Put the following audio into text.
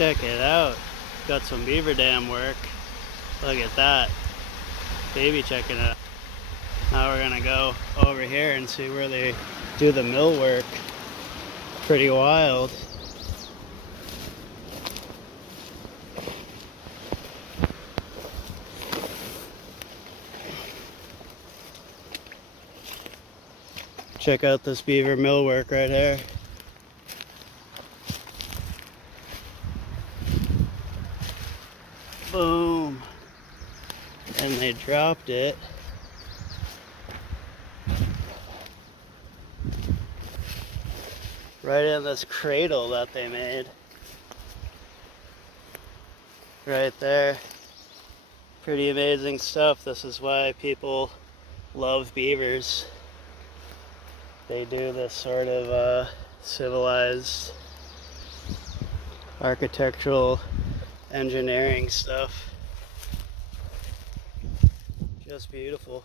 Check it out. Got some beaver dam work. Look at that. Baby checking it out. Now we're gonna go over here and see where they do the mill work. Pretty wild. Check out this beaver mill work right here. Boom. And they dropped it. Right in this cradle that they made. Right there. Pretty amazing stuff. This is why people love beavers. They do this sort of civilized architectural engineering stuff. Just beautiful.